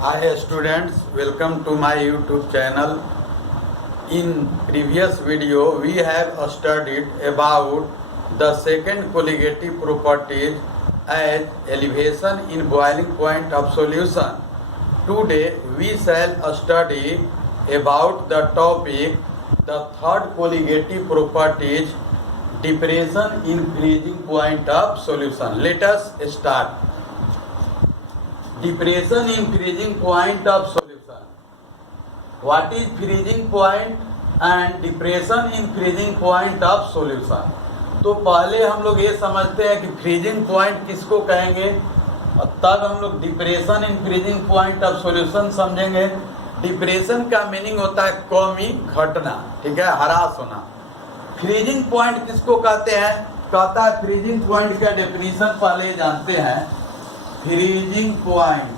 Hi students, welcome to my YouTube channel. In previous video, we have studied about the second colligative properties as elevation in boiling point of solution. Today, we shall study about the topic, the third colligative properties, depression in freezing point of solution. Let us start. Depression in freezing point of solution. What is freezing point and depression in freezing point of solution? तो पहले हम लोग ये समझते हैं कि freezing point किसको कहेंगे और तब हम लोग depression in freezing point of solution समझेंगे। डिप्रेशन का मीनिंग होता है कमी, घटना, ठीक है, हरास होना। फ्रीजिंग पॉइंट किसको कहते हैं? कहता है फ्रीजिंग पॉइंट का डेफिनेशन पहले जानते हैं। Freezing point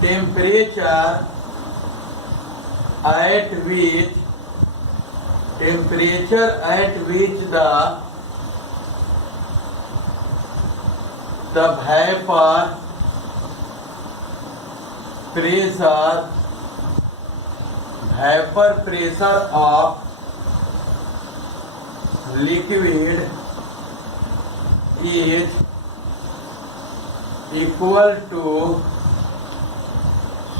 temperature at which the vapor pressure of liquid is equal to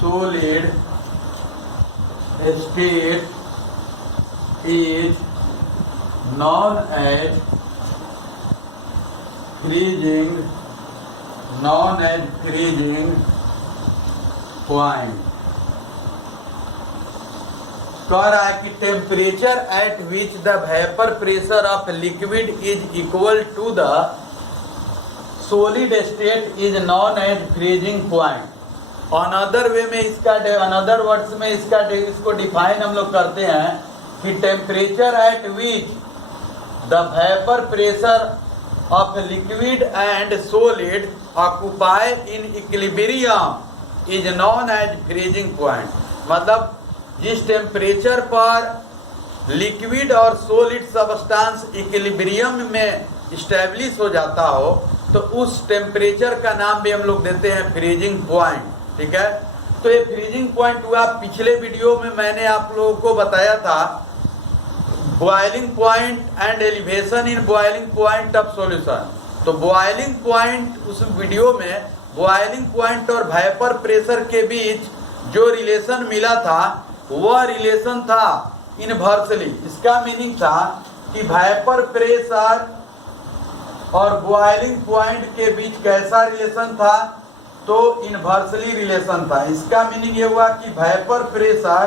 solid state is known as freezing point। कह रहा है कि temperature at which the vapour pressure of liquid is equal to the solid state is known as freezing point. Another way में another words में इसको define हम लोग करते हैं कि temperature at which the vapour pressure of liquid and solid occupy in equilibrium is known as freezing point. मतलब जिस टेम्परेचर पर लिक्विड और सॉलिड सब्सटेंस इक्विलिब्रियम में स्टैब्लिश हो जाता हो तो उस टेम्परेचर का नाम भी हम लोग देते हैं फ्रीजिंग पॉइंट, ठीक है। तो ये फ्रीजिंग पॉइंट हुआ। पिछले वीडियो में मैंने आप लोगों को बताया था boiling point and elevation in boiling point of solution. तो बॉइलिंग पॉइंट, उस वीडियो में बॉइलिंग पॉइंट और वेपर प्रेशर के बीच जो रिलेशन मिला था वह रिलेशन था इनवर्सली। इसका मीनिंग था कि वेपर प्रेशर और बॉइलिंग पॉइंट के बीच कैसा रिलेशन था? तो इनवर्सली रिलेशन था। इसका मीनिंग ये हुआ कि वेपर प्रेशर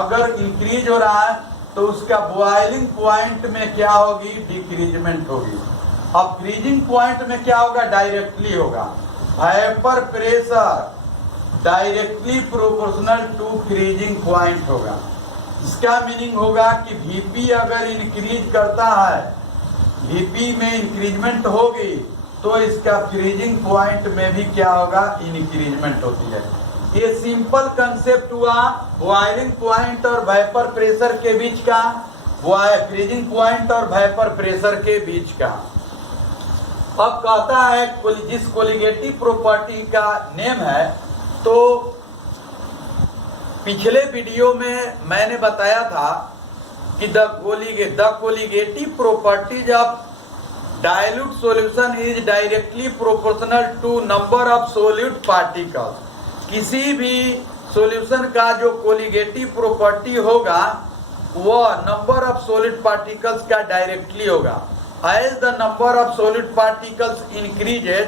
अगर इंक्रीज हो रहा है तो उसका बॉइलिंग पॉइंट में क्या होगी? डिक्रीजमेंट होगी। अब फ्रीजिंग पॉइंट में क्या होगा? डायरेक्टली होगा। Vapour pressure directly proportional to freezing point होगा। इसका मीनिंग होगा कि वीपी अगर इंक्रीज करता है, वीपी में इंक्रीजमेंट होगी तो इसका फ्रीजिंग पॉइंट में भी क्या होगा? इंक्रीजमेंट होती है। ये सिंपल कंसेप्ट हुआ बॉइलिंग पॉइंट और वेपर प्रेशर के बीच का, फ्रीजिंग पॉइंट और वेपर प्रेशर के बीच का। अब कहता है जिस कोलिगेटिव प्रॉपर्टी का नेम है, तो पिछले वीडियो में मैंने बताया था कि the colligative properties of dilute solution is directly proportional to number of solute particles. किसी भी सॉल्यूशन का जो कोलिगेटिव प्रॉपर्टी होगा वह नंबर ऑफ सॉलिड पार्टिकल्स का डायरेक्टली होगा। As the number of solid particles increases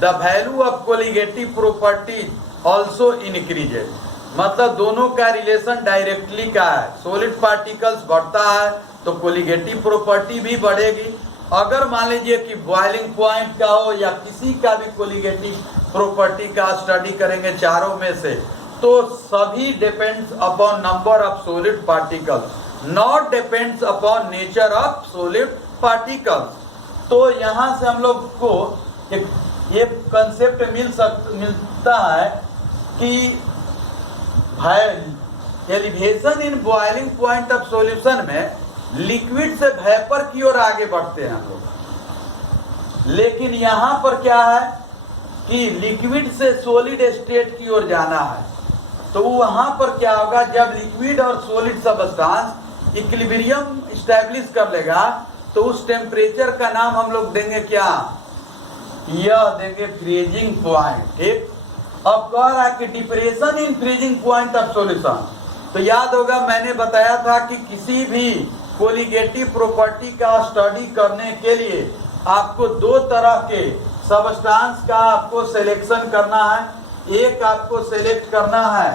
the value of colligative properties also increases. मतलब दोनों का रिलेशन डायरेक्टली का है। सॉलिड पार्टिकल्स बढ़ता है तो कोलिगेटिव प्रॉपर्टी भी बढ़ेगी। अगर मान लीजिए कि बॉइलिंग पॉइंट का हो या किसी का भी कोलिगेटिव प्रॉपर्टी का स्टडी करेंगे चारों में से, तो सभी depends upon number of solid particles, not depends upon nature of solid particles. तो यहाँ से हम लोग को ये कंसेप्ट मिलता है कि elevation in boiling point of solution में लिक्विड से वेपर की ओर आगे बढ़ते हैं हम लोग। लेकिन यहां पर क्या है कि लिक्विड से सॉलिड स्टेट की ओर जाना है, तो वहां पर क्या होगा, जब लिक्विड और सॉलिड सब्सटेंस इक्विलिब्रियम स्टैब्लिश कर लेगा तो उस टेम्परेचर का नाम हम लोग देंगे क्या, यह देंगे फ्रीजिंग पॉइंट। ठीक, अब कह रहा है कि depression in freezing point of solution. तो याद होगा मैंने बताया था कि किसी भी कोलिगेटिव प्रॉपर्टी का स्टडी करने के लिए आपको दो तरह के सब्सटेंस का आपको सिलेक्शन करना है। एक आपको सिलेक्ट करना है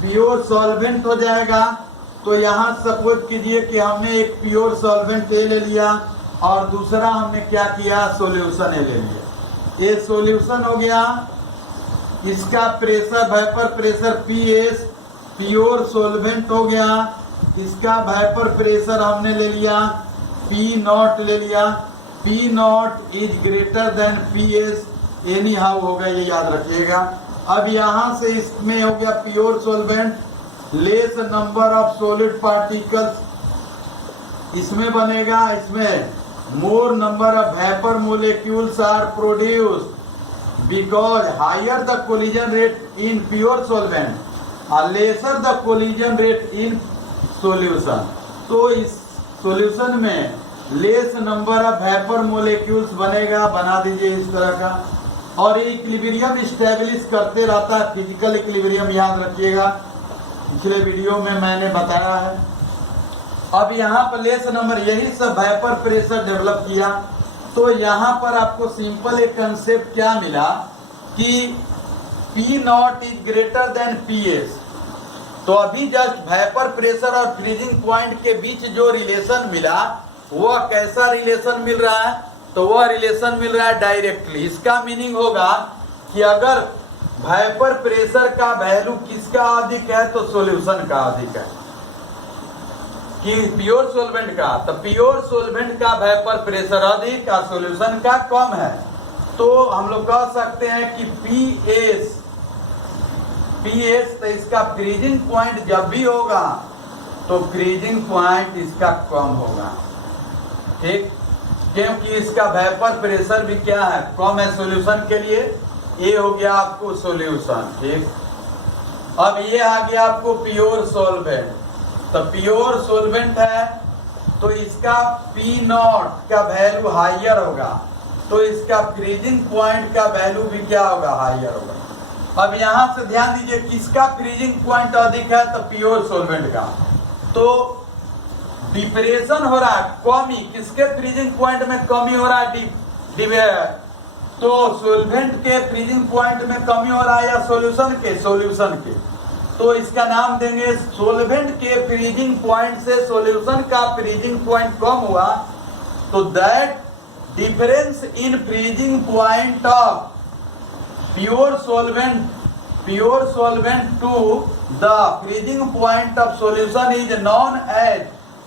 प्योर सॉल्वेंट हो जाएगा, तो यहाँ सपोज कीजिए कि हमने एक प्योर सॉल्वेंट ए ले लिया और दूसरा हमने क्या किया, सॉल्यूशन ए ले लिया। ये सॉल्यूशन हो गया, इसका pressure vapour pressure PS pure solvent हो गया। इसका वेपर प्रेशर हमने ले लिया P0 ले लिया। P0 is greater than PS any how होगा, ये याद रखिएगा। अब यहाँ से इसमें हो गया pure solvent, less number of solid particles इसमें बनेगा, इसमें more number of vapour molecules are produced because higher the collision rate in pure solvent or lesser the collision rate in solution। तो इस सॉल्यूशन में less number of vapour molecules बनेगा, बना दीजिए इस तरह का, और ये इक्विलिब्रियम स्टेब्लिश करते रहता है, फिजिकल इक्विलिब्रियम याद रखिएगा, पिछले वीडियो में मैंने बताया है। अब यहाँ पर लेस नंबर, यही सब वेपर प्रेशर डेवलप किया। तो यहाँ पर आपको सिंपल एक कंसेप्ट क्या मिला कि P0 is greater than PS। तो अभी जस्ट वेपर प्रेशर और फ्रीजिंग पॉइंट के बीच जो रिलेशन मिला वह कैसा रिलेशन मिल रहा है, तो वह रिलेशन मिल रहा है डायरेक्टली। इसका मीनिंग होगा कि अगर वेपर प्रेशर का वैल्यू किसका अधिक है तो सॉल्यूशन का अधिक है, कि प्योर सॉल्वेंट का, तो प्योर सॉल्वेंट का वेपर प्रेशर अधिक और सॉल्यूशन का कम है। तो हम लोग कह सकते हैं कि PS तो इसका फ्रीजिंग पॉइंट जब भी होगा तो फ्रीजिंग पॉइंट इसका कम होगा। ठीक, क्योंकि इसका वेपर प्रेशर भी क्या है, कम है सॉल्यूशन के लिए। ये हो गया आपको सॉल्यूशन। ठीक, अब ये आ गया आपको प्योर सॉल्वेंट। तो प्योर सॉल्वेंट है तो इसका P0 का वैल्यू हाइयर होगा, तो इसका फ्रीजिंग पॉइंट का वैल्यू भी क्या होगा, हाइयर होगा। अब यहां से ध्यान दीजिए किसका फ्रीजिंग पॉइंट अधिक है, तो प्योर सॉल्वेंट का। तो डिप्रेशन हो रहा है, कमी किसके फ्रीजिंग पॉइंट में कमी हो रहा है, तो सॉल्वेंट के फ्रीजिंग पॉइंट में कमी हो रहा है या सॉल्यूशन के। तो इसका नाम देंगे सॉल्वेंट के फ्रीजिंग पॉइंट से सॉल्यूशन का फ्रीजिंग पॉइंट कम हुआ, तो that difference in freezing point of pure solvent to the freezing point of solution is known as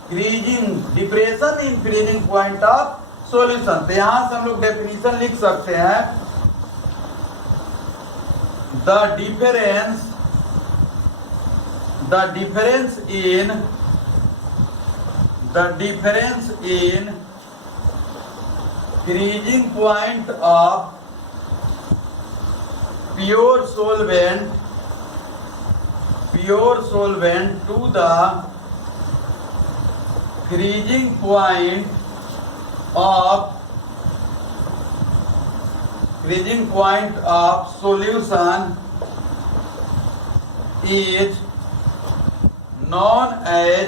freezing depression in freezing point of solution. तो यहां से हम लोग डेफिनेशन लिख सकते हैं, the difference in freezing point of pure solvent to the freezing point of solution is known as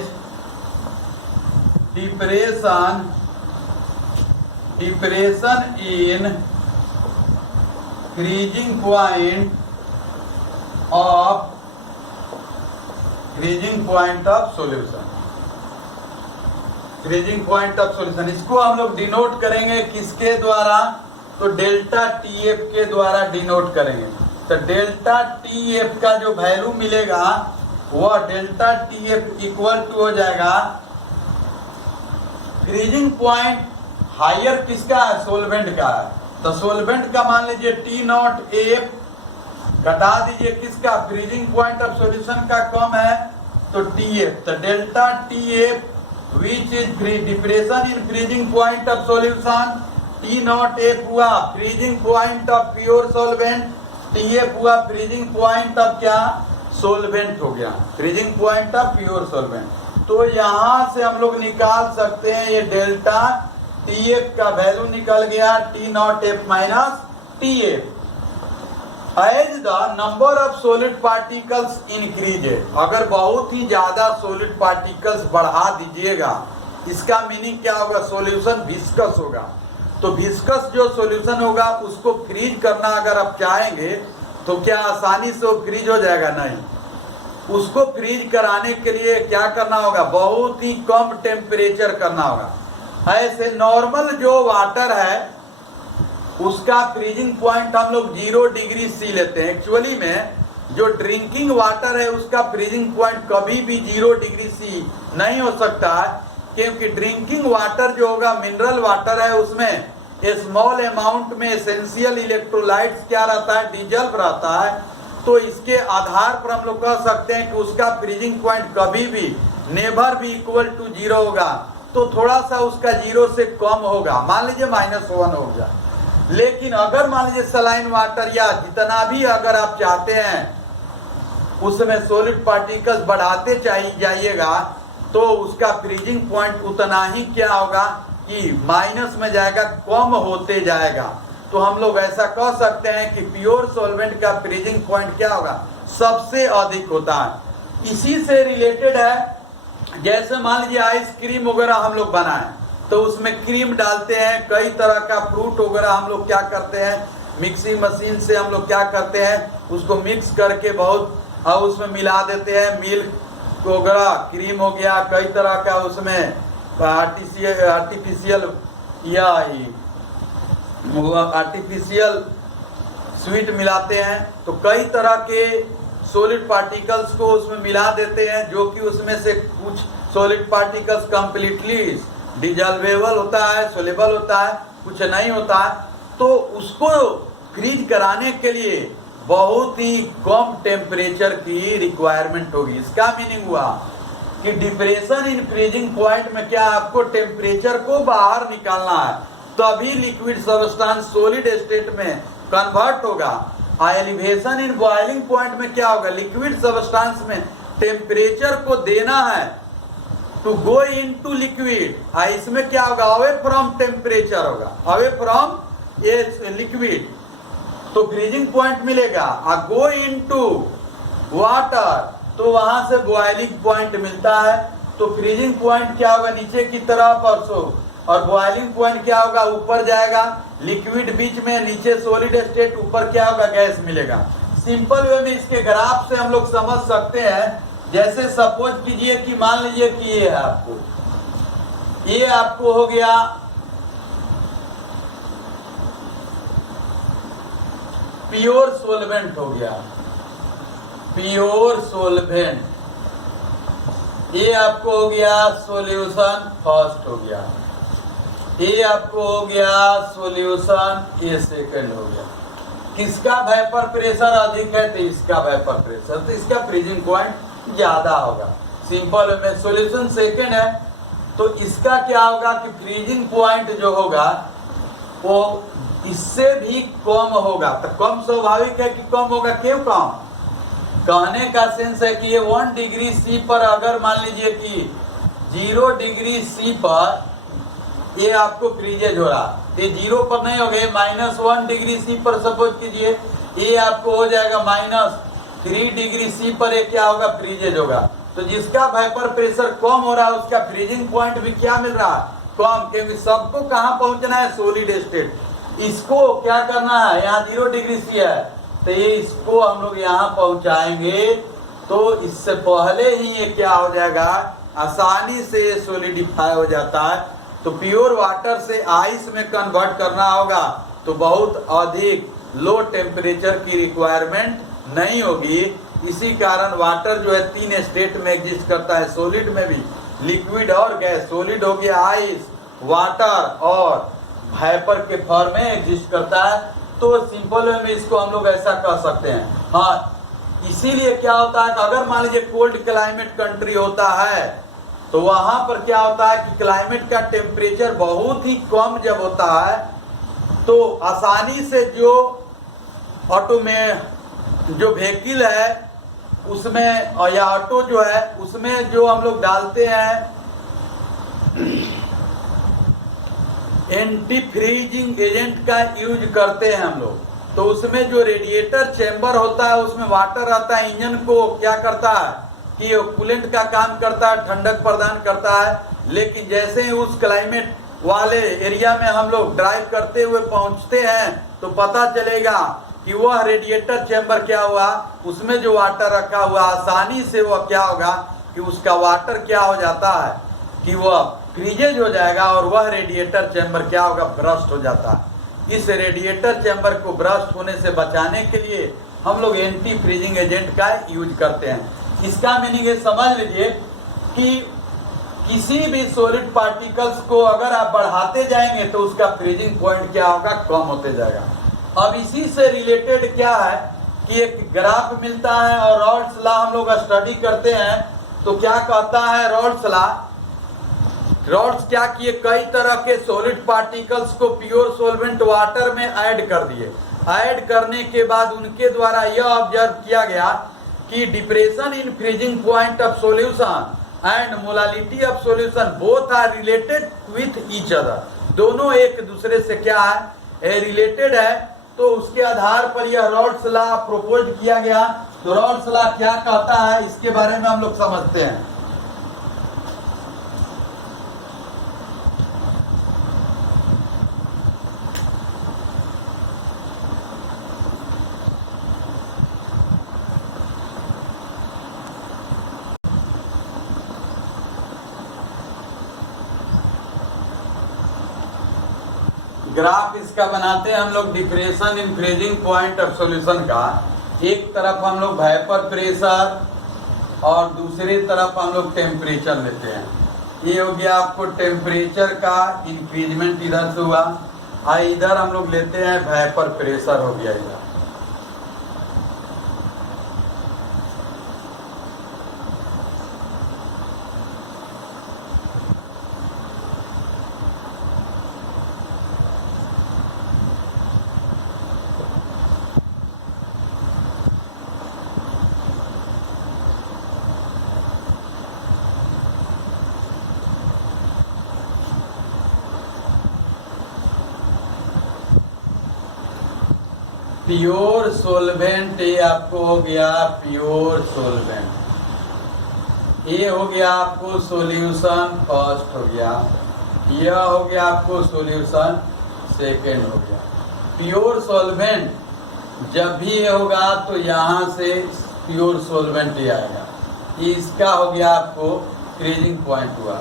depression in freezing point of solution। Freezing point of solution, इसको हम लोग डिनोट करेंगे किसके द्वारा, तो डेल्टा TF के द्वारा डिनोट करेंगे। तो डेल्टा TF का जो वैल्यू मिलेगा वह डेल्टा TF इक्वल टू हो जाएगा, फ्रीजिंग पॉइंट हायर किसका है, सोलवेंट का है, तो सोलवेंट का मान लीजिए T0F, घटा दीजिए किसका, फ्रीजिंग पॉइंट ऑफ सॉल्यूशन का कम है तो TF, तो delta TF which is depression in freezing point of solution, T naught F हुआ freezing point of pure solvent, T F हुआ फ्रीजिंग पॉइंट ऑफ क्या, सोलवेंट हो गया, freezing point of pure solvent. तो यहां से हम लोग निकाल सकते हैं ये डेल्टा टी एफ का वैल्यू निकल गया T naught F minus T F. As the number of solid particles increase, अगर बहुत ही ज्यादा सॉलिड पार्टिकल्स बढ़ा दीजिएगा, इसका मीनिंग क्या होगा, सॉल्यूशन विस्कस होगा। तो विस्कस जो सॉल्यूशन होगा उसको फ्रीज करना अगर आप चाहेंगे तो क्या आसानी से वो फ्रीज हो जाएगा, नहीं। उसको फ्रीज कराने के लिए क्या करना होगा, बहुत ही कम टेम्परेचर करना होगा। ऐसे नॉर्मल जो वाटर है उसका फ्रीजिंग पॉइंट हम लोग 0 डिग्री सी लेते हैं। एक्चुअली में जो ड्रिंकिंग वाटर है उसका फ्रीजिंग पॉइंट कभी भी 0 डिग्री सी नहीं हो सकता है, क्योंकि ड्रिंकिंग वाटर जो होगा मिनरल वाटर है, उसमें स्मॉल अमाउंट में एसेंशियल इलेक्ट्रोलाइट्स क्या रहता है, डिजल्व रहता है। तो इसके आधार पर हम लोग कह सकते हैं कि उसका फ्रीजिंग पॉइंट कभी भी नेवर भी इक्वल टू 0 होगा। तो थोड़ा सा उसका 0 से कम होगा, मान लीजिए -1 हो गया। लेकिन अगर मान लीजिए सलाइन वाटर या जितना भी अगर आप चाहते हैं उसमें सॉलिड पार्टिकल्स बढ़ाते जाइएगा तो उसका फ्रीजिंग पॉइंट उतना ही क्या होगा कि माइनस में जाएगा, कम होते जाएगा। तो हम लोग ऐसा कह सकते हैं कि प्योर सॉल्वेंट का फ्रीजिंग पॉइंट क्या होगा, सबसे अधिक होता है। इसी से रिलेटेड है, जैसे मान लीजिए आइसक्रीम वगैरह हम लोग बनाएं तो उसमें क्रीम डालते हैं, कई तरह का फ्रूट वगैरह हम लोग क्या करते हैं, मिक्सिंग मशीन से हम लोग क्या करते हैं, उसको मिक्स करके बहुत और उसमें मिला देते हैं, मिल्क वगैरह, क्रीम हो गया, कई तरह का उसमें आर्टिफिशियल या आर्टिफिशियल स्वीट मिलाते हैं। तो कई तरह के सॉलिड पार्टिकल्स को उसमें मिला देते हैं, जो कि उसमें से कुछ सॉलिड पार्टिकल्स कंप्लीटली डिजॉल्वेबल होता है, सोलेबल होता है, कुछ नहीं होता है। तो उसको फ्रीज कराने के लिए बहुत ही कम टेम्परेचर की रिक्वायरमेंट होगी। इसका मीनिंग हुआ कि डिप्रेशन इन फ्रीजिंग पॉइंट में क्या, आपको टेम्परेचर को बाहर निकालना है, तभी लिक्विड सब्सटेंस सॉलिड स्टेट में कन्वर्ट होगा। एलिवेशन इन बॉइलिंग पॉइंट में क्या होगा, लिक्विड सब्सटेंस में टेम्परेचर को देना है टू गो इनटू लिक्विड। इसमें क्या होगा, अवे फ्रॉम टेम्परेचर होगा, अवे फ्रॉम ये लिक्विड, तो फ्रीजिंग पॉइंट मिलेगा। गो इनटू वाटर, तो वहां से बॉइलिंग पॉइंट मिलता है। तो फ्रीजिंग पॉइंट क्या होगा, नीचे की तरफ और बॉइलिंग पॉइंट क्या होगा, ऊपर जाएगा। लिक्विड बीच में, नीचे सॉलिड स्टेट, ऊपर क्या होगा, गैस मिलेगा। सिंपल वे में इसके ग्राफ से हम लोग समझ सकते हैं। जैसे सपोज कीजिए कि मान लीजिए कि ये है आपको, ये आपको हो गया प्योर सोलवेंट हो गया, प्योर सोलवेंट। ये आपको हो गया सॉल्यूशन फर्स्ट हो गया, ये आपको हो गया सॉल्यूशन ये सेकंड हो गया। किसका वेपर प्रेशर अधिक है, तो इसका वेपर प्रेशर, तो इसका फ्रीजिंग पॉइंट ज्यादा होगा। सिंपल में सॉल्यूशन सेकंड है तो इसका क्या होगा कि फ्रीजिंग पॉइंट जो होगा वो इससे भी कम होगा। तो कम स्वाभाविक है कि कम होगा, क्यों कम, कहने का सेंस है कि ये 1 डिग्री सी पर अगर मान लीजिए कि 0 डिग्री सी पर ये आपको फ्रीजेज हो रहा, ये 0 पर नहीं हो गए, -1 डिग्री सी पर सपोज कीजिए, ये आपको हो जाएगा -3 डिग्री सी पर ये क्या होगा, फ्रीजेज होगा। तो जिसका वेपर प्रेशर कम हो रहा है उसका फ्रीजिंग पॉइंट भी क्या मिल रहा है, कम, क्योंकि सबको कहाँ पहुंचना है, सॉलिड स्टेट। इसको क्या करना है, यहाँ 0 डिग्री सी है तो ये इसको हम लोग यहाँ पहुंचाएंगे, तो इससे पहले ही ये क्या हो जाएगा, आसानी से सॉलिडिफाई हो जाता है। तो प्योर वाटर से आइस में कन्वर्ट करना होगा तो बहुत अधिक लो टेम्परेचर की रिक्वायरमेंट नहीं होगी। इसी कारण वाटर जो है 3 स्टेट में एग्जिस्ट करता है, सॉलिड में भी, लिक्विड और गैस। सॉलिड हो गया आइस, वाटर और वेपर के फॉर्म में एग्जिस्ट करता है। तो सिंपल वे में इसको हम लोग ऐसा कह सकते हैं। हाँ, इसीलिए क्या होता है कि अगर मान लीजिए कोल्ड क्लाइमेट कंट्री होता है तो वहां पर क्या होता है कि क्लाइमेट का टेम्परेचर बहुत ही कम जब होता है तो आसानी से जो ऑटो में जो व्हीकल है उसमें या ऑटो जो है उसमें जो हम लोग डालते हैं एंटी फ्रीजिंग एजेंट का यूज करते हैं हम लोग, तो उसमें जो रेडिएटर चेंबर होता है उसमें वाटर आता है, इंजन को क्या करता है कि कूलेंट का काम करता है, ठंडक प्रदान करता है। लेकिन जैसे ही उस क्लाइमेट वाले एरिया में हम लोग ड्राइव करते हुए पहुंचते हैं तो पता चलेगा कि वह रेडिएटर चेंबर क्या हुआ, उसमें जो वाटर रखा हुआ आसानी से वह क्या होगा कि उसका वाटर क्या हो जाता है कि वह फ्रीजेज हो जाएगा और वह रेडिएटर चेंबर क्या होगा, ब्रस्ट हो जाता है। इस रेडिएटर चेंबर को ब्रस्ट होने से बचाने के लिए हम लोग एंटी फ्रीजिंग एजेंट का यूज करते हैं। इसका मीनिंग ये समझ लीजिए कि किसी भी सॉलिड पार्टिकल्स को अगर आप बढ़ाते जाएंगे तो उसका फ्रीजिंग पॉइंट क्या होगा, कम होते जाएगा। अब इसी से रिलेटेड क्या है कि एक ग्राफ मिलता है और रॉल्स लॉ हम लोग स्टडी करते हैं तो क्या कहता है रॉल्स लॉ, रॉल्स क्या किए, कई तरह के सॉलिड पार्टिकल्स को प्योर सोलवेंट वाटर में ऐड कर दिए। ऐड करने के बाद उनके द्वारा यह ऑब्जर्व किया गया कि depression in freezing point of solution and molality of solution both are related with each other, दोनों एक दूसरे से क्या है, रिलेटेड है। तो उसके आधार पर यह रॉल्स लॉ प्रपोज किया गया। तो रॉल्स लॉ क्या कहता है इसके बारे में हम लोग समझते हैं। ग्राफ इसका बनाते हैं हम लोग depression in freezing point of solution का। एक तरफ हम लोग वेपर प्रेशर और दूसरी तरफ हम लोग टेम्परेचर लेते हैं। ये हो गया आपको टेम्परेचर का इंक्रीजमेंट इधर से हुआ, इधर हम लोग लेते हैं वेपर प्रेशर हो गया इधर। प्योर सोलवेंट, ये आपको हो गया प्योर सोलवेंट, ये हो गया आपको सॉल्यूशन फर्स्ट हो गया, यह हो गया आपको सॉल्यूशन सेकेंड हो गया। प्योर सोलवेंट जब भी ये होगा तो यहाँ से प्योर सोलवेंट ही आएगा। इसका हो गया आपको फ्रीजिंग पॉइंट हुआ,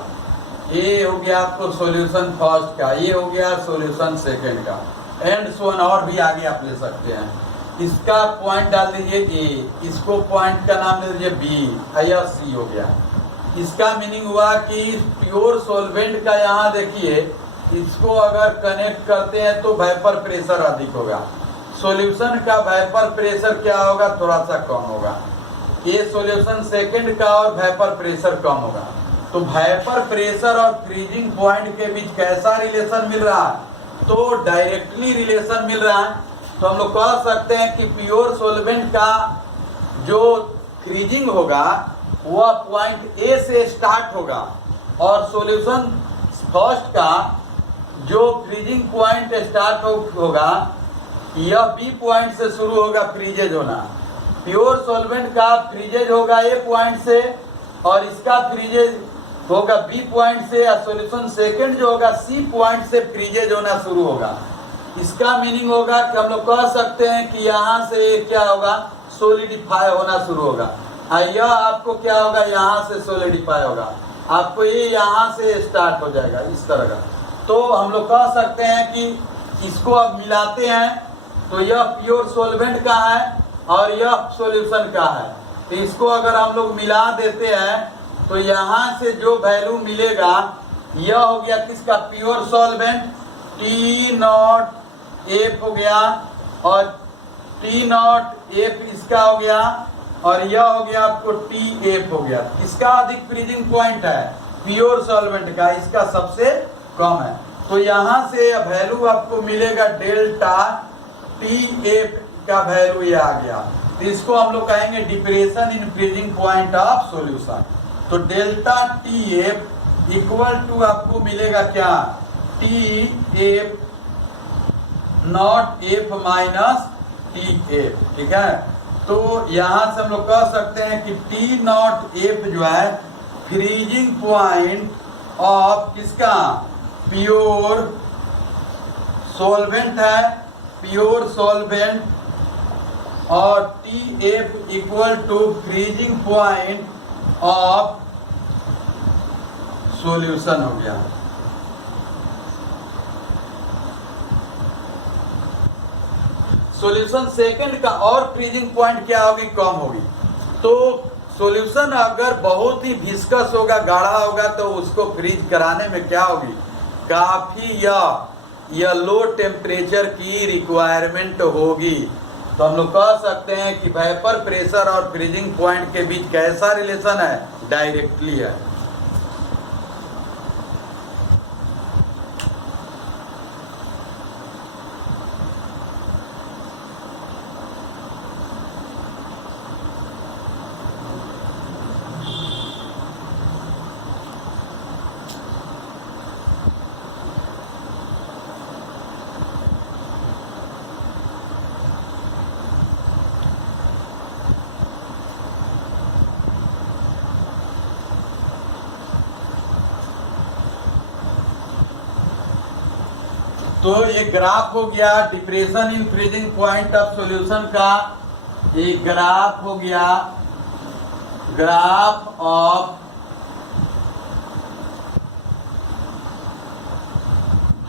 ये हो गया आपको सॉल्यूशन फर्स्ट का, ये हो गया सॉल्यूशन सेकेंड का, एंड सोन और भी आगे आप ले सकते हैं। इसका पॉइंट डाल दीजिए ए, इसको पॉइंट का नाम दे दीजिए बी, या सी हो गया। इसका मीनिंग हुआ कि प्योर सोलवेंट का यहाँ देखिए इसको अगर कनेक्ट करते हैं तो वेपर प्रेशर अधिक होगा, सॉल्यूशन का वेपर प्रेशर क्या होगा, थोड़ा सा कम होगा। ये सॉल्यूशन सेकंड का और वेपर प्रेशर कम होगा। तो वेपर प्रेशर और फ्रीजिंग पॉइंट के बीच कैसा रिलेशन मिल रहा है, तो डायरेक्टली रिलेशन मिल रहा है। तो हम लोग कह सकते हैं कि प्योर सोलवेंट का जो फ्रीजिंग होगा वह पॉइंट ए से स्टार्ट होगा और सॉल्यूशन फर्स्ट का जो फ्रीजिंग पॉइंट स्टार्ट होगा यह बी पॉइंट से शुरू होगा फ्रीजेज होना। प्योर सोलवेंट का फ्रीजेज होगा ए पॉइंट से और इसका फ्रीजेज होगा बी पॉइंट से, या सॉल्यूशन सेकंड जो होगा सी पॉइंट से फ्रीजेज होना शुरू होगा। इसका मीनिंग होगा कि हम लोग कह सकते हैं कि यहाँ से क्या होगा, सोलिडिफाई होना शुरू होगा। यह आपको क्या होगा, यहाँ से सोलिडिफाई होगा, आपको ये यहाँ से स्टार्ट हो जाएगा इस तरह का। तो हम लोग कह सकते हैं कि इसको अब मिलाते हैं तो यह प्योर सोलवेंट का है और यह सॉल्यूशन का है। तो इसको अगर हम लोग मिला देते हैं तो यहाँ से जो वैल्यू मिलेगा यह हो गया किसका, pure solvent T naught F हो गया और टी नॉट एफ इसका हो गया और यह हो गया आपको टी एफ हो गया। इसका अधिक फ्रीजिंग पॉइंट है प्योर सॉल्वेंट का, इसका सबसे कम है। तो यहां से वैल्यू आपको मिलेगा डेल्टा TF का वैल्यू ये आ गया। तो इसको हम लोग कहेंगे depression in freezing point of solution. तो डेल्टा TF इक्वल टू आपको मिलेगा क्या, TF not F minus TF, ठीक है। तो यहां से हम लोग कह सकते हैं कि T नॉट F जो है फ्रीजिंग पॉइंट ऑफ किसका, प्योर सॉल्वेंट है, प्योर सॉल्वेंट, और TF equal to freezing point of solution हो गया। सॉल्यूशन सेकंड का और फ्रीजिंग पॉइंट क्या होगी, कम होगी। तो सॉल्यूशन अगर बहुत ही विस्कस होगा, गाढ़ा होगा, तो उसको फ्रीज कराने में क्या होगी, काफी या लो टेम्परेचर की रिक्वायरमेंट होगी। तो हम लोग कह सकते हैं कि वेपर प्रेशर और फ्रीजिंग पॉइंट के बीच कैसा रिलेशन है, डायरेक्टली है। तो ये ग्राफ हो गया depression in freezing point of solution का, एक ग्राफ हो गया, graph of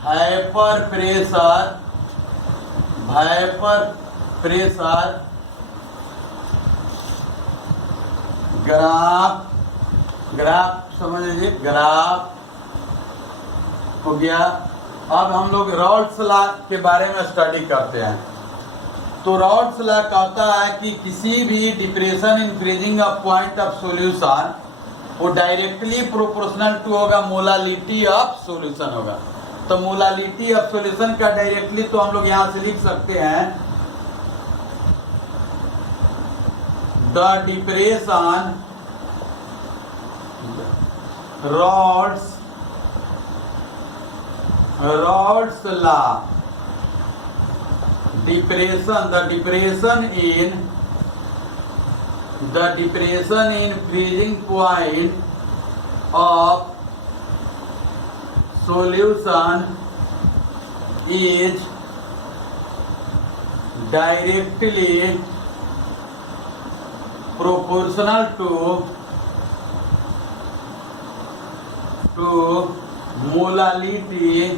hyper pressure graph समझ लीजिए, ग्राफ हो गया। अब हम लोग रॉल्स लॉ के बारे में स्टडी करते हैं। तो रॉल्स लॉ कहता है कि किसी भी depression in freezing of point of solution वो डायरेक्टली प्रोपोर्शनल टू होगा मोलालिटी ऑफ सॉल्यूशन होगा। तो मोलालिटी ऑफ सॉल्यूशन का डायरेक्टली तो हम लोग यहां से लिख सकते हैं, the depression Rod's law, the depression in freezing point of solution is directly proportional to molality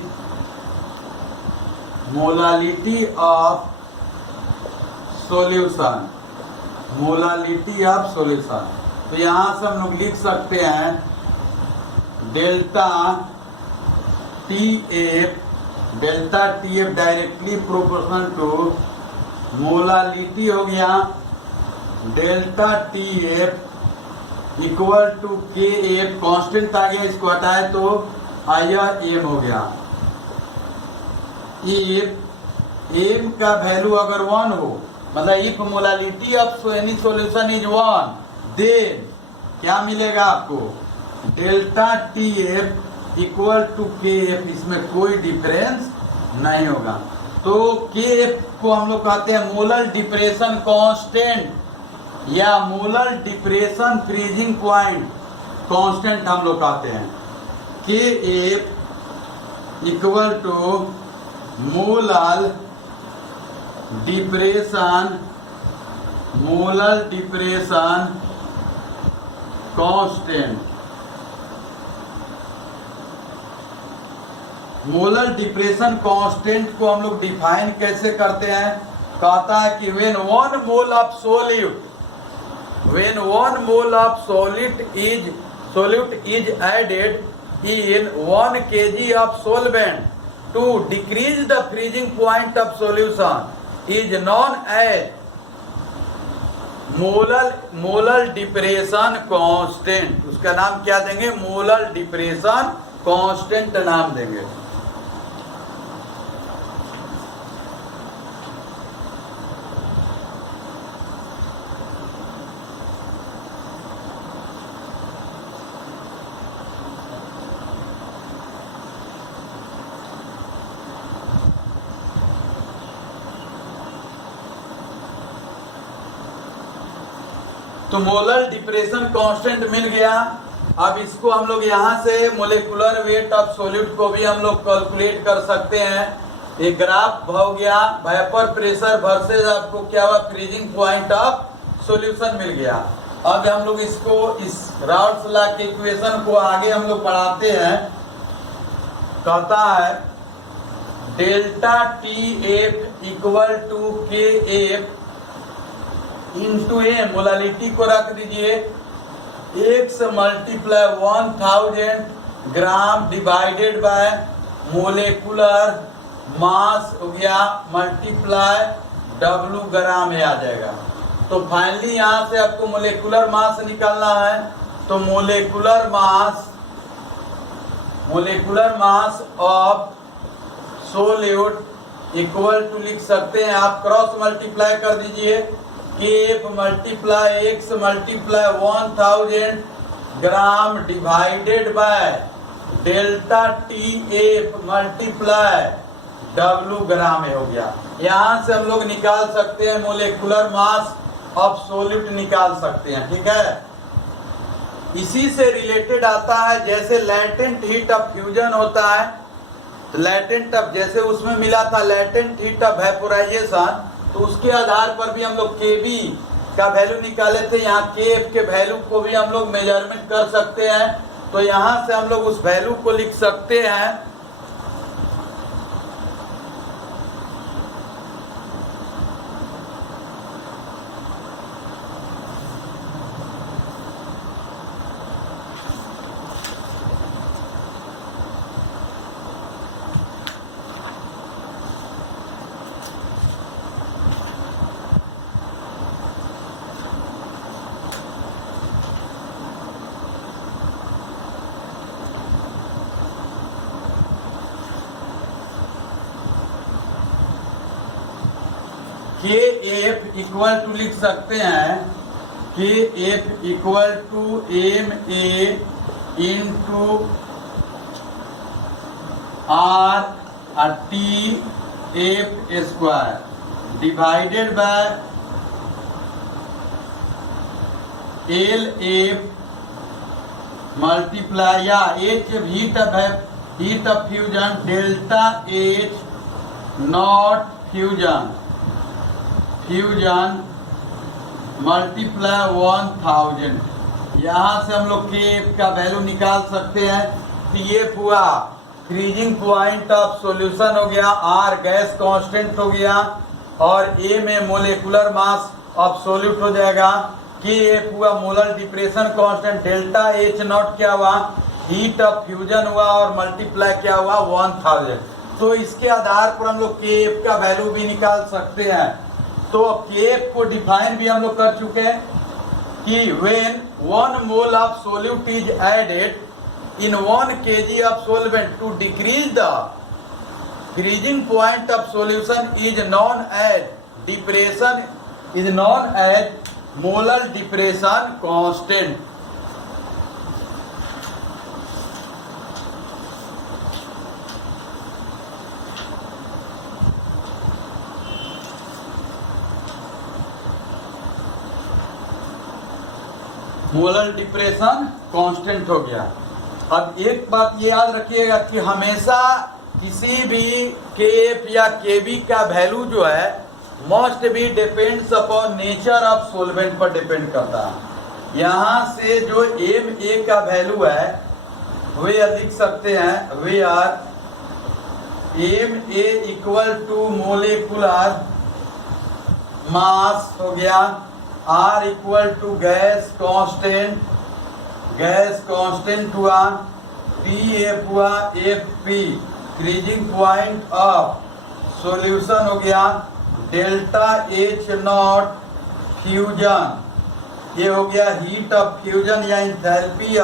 of solution, तो यहां से हम लोग लिख सकते हैं delta TF directly proportional to molality हो गया, delta TF equal to KF, constant आ गया, इसको हटाए तो आया M हो गया। इफ M का वैल्यू अगर 1 हो, मतलब if molality of any solution is 1, then क्या मिलेगा आपको, delta TF equal to KF, इसमें कोई डिफरेंस नहीं होगा। तो KF को हम लोग कहते हैं मोलर डिप्रेशन कांस्टेंट या molar depression freezing point constant हम लोग कहते हैं। KF equal to molar depression constant. Molar depression constant को हम लोग डिफाइन कैसे करते हैं, कहता है कि when 1 mole of solute is added in 1 kg of solvent to decrease the freezing point of solution is known as molal depression constant, उसका नाम क्या देंगे? मोलल डिप्रेशन कांस्टेंट नाम देंगे। तो मोलर डिप्रेशन कांस्टेंट मिल गया। अब इसको हम लोग यहाँ से मोलेकुलर वेट ऑफ सॉल्यूट को भी हम लोग कैलकुलेट कर सकते हैं। एक ग्राफ हो गया, वेपर प्रेशर वर्सेस आपको क्या हुआ? फ्रीजिंग पॉइंट ऑफ सॉल्यूशन मिल गया। अब हम लोग इसको इस राउल्स लॉ के इक्वेशन को आगे हम लोग बढ़ाते हैं। कहता है delta T F equal to K F into M, molality को रख दीजिए, X multiply 1000 gram divided by molecular mass हो गया मल्टीप्लाई डब्ल्यू ग्राम में आ जाएगा। तो फाइनली यहां से आपको मोलेकुलर मास निकालना है। तो molecular mass of solute equal to लिख सकते हैं आप, क्रॉस मल्टीप्लाई कर दीजिए, KF multiply X multiply 1000 gram divided by delta T F multiply W gram में हो गया। यहां से हम लोग निकाल सकते हैं मोलेकुलर मास ऑफ सॉल्यूट निकाल सकते हैं। ठीक है, इसी से रिलेटेड आता है जैसे लैटेंट हीट ऑफ फ्यूजन होता है, तो लैटेंट ऑफ जैसे उसमें मिला था लैटेंट हीट ऑफ वेपोराइजेशन, तो उसके आधार पर भी हम लोग केबी का वैल्यू निकाले थे। यहाँ केएफ के वैल्यू को भी हम लोग मेजरमेंट कर सकते हैं। तो यहाँ से हम लोग उस वैल्यू को लिख सकते हैं, के एफ इक्वल टू लिख सकते हैं, K F equal to M A into R T F square divided by L F multiply या H heat of fusion delta H naught fusion multiply 1000। यहाँ से हम लोग के एफ का वैल्यू निकाल सकते हैं। तो ये हुआ फ्रीजिंग पॉइंट ऑफ सॉल्यूशन हो गया, आर गैस कांस्टेंट हो गया, और ए में मोलेकुलर मास ऑफ सॉल्यूट हो जाएगा। के एफ हुआ molar depression constant, delta H not क्या हुआ? हीट ऑफ फ्यूजन हुआ, और मल्टीप्लाई क्या हुआ? 1000। तो इसके आधार पर हम लोग के एफ का वैल्यू भी निकाल सकते हैं। तो केएफ को डिफाइन भी हम लोग कर चुके हैं कि when 1 mole of solute is added in 1 kg of solvent to decrease the freezing point of solution is known as molar depression constant. Molar depression constant हो गया। अब एक बात ये याद रखिएगा कि हमेशा किसी भी केएफ या केबी का वैल्यू जो है must be depends upon nature of solvent पर डिपेंड करता है। यहाँ से जो एम ए का वैल्यू है वे लिख सकते हैं, where M A equal to molecular mass हो गया, R equal to gas constant हुआ, पी एफ हुआ F P freezing point of solution हो गया, डेल्टा एच नॉट फ्यूजन, ये हो गया हीट ऑफ फ्यूजन या इंथैल्पी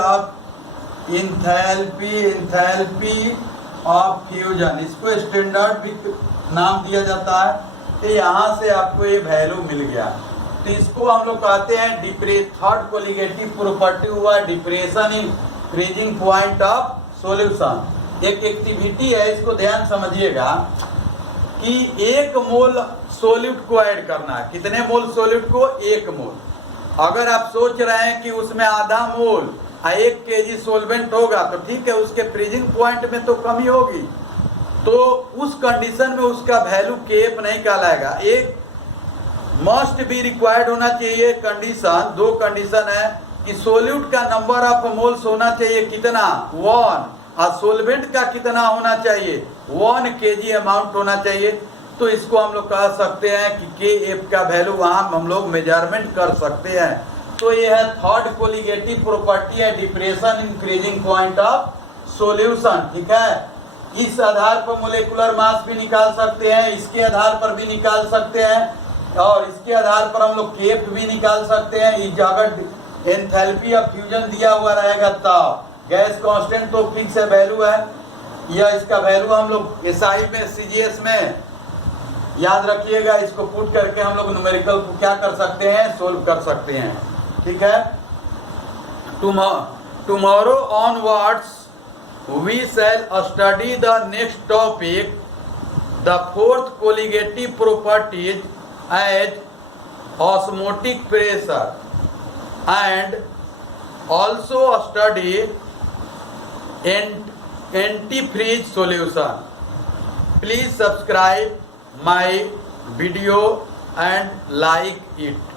ऑफ फ्यूजन, इसको स्टैंडर्ड भी नाम दिया जाता है। तो यहाँ से आपको ये वैल्यू मिल गया, तो इसको हम लोग कहते हैं थर्ड कोलिगेटिव प्रॉपर्टी हुआ depression in freezing point of solution. एक एक्टिविटी है, इसको ध्यान समझिएगा कि 1 मोल सॉल्यूट को ऐड करना है। कितने मोल सॉल्यूट को? 1 मोल। अगर आप सोच रहे हैं कि उसमें आधा मोल 1 केजी सोलवेंट होगा तो ठीक है, उसके फ्रीजिंग पॉइंट में तो कमी होगी, तो उस कंडीशन में उसका वैल्यू केएफ नहीं कहलाएगा। एक मस्ट बी रिक्वायर्ड होना चाहिए कंडीशन, 2 कंडीशन है कि सोल्यूट का नंबर ऑफ मोल्स होना चाहिए कितना? 1, और सोलवेंट का कितना होना चाहिए? 1 केजी अमाउंट होना चाहिए। तो इसको हम लोग कह सकते हैं कि केएफ का वैल्यू वहां हम लोग मेजरमेंट कर सकते हैं। तो ये है थर्ड कोलिगेटिव प्रॉपर्टी है depression in freezing point of solution. ठीक है, इस आधार पर मोलेकुलर मास भी निकाल सकते हैं, इसके आधार पर भी निकाल सकते हैं, और इसके आधार पर हम लोग केएफ भी निकाल सकते हैं। इस अगर एंथैल्पी ऑफ फ्यूजन दिया हुआ रहेगा तब गैस कांस्टेंट तो फिक्स है वैल्यू है, या इसका वैल्यू हम लोग एसआई में सीजीएस में याद रखिएगा, इसको पुट करके हम लोग न्यूमेरिकल को क्या कर सकते हैं? सोल्व कर सकते हैं। ठीक है, tomorrow onwards we shall study the next topic, the 4th colligative properties as osmotic pressure, and also study antifreeze solution. Please subscribe my video and like it.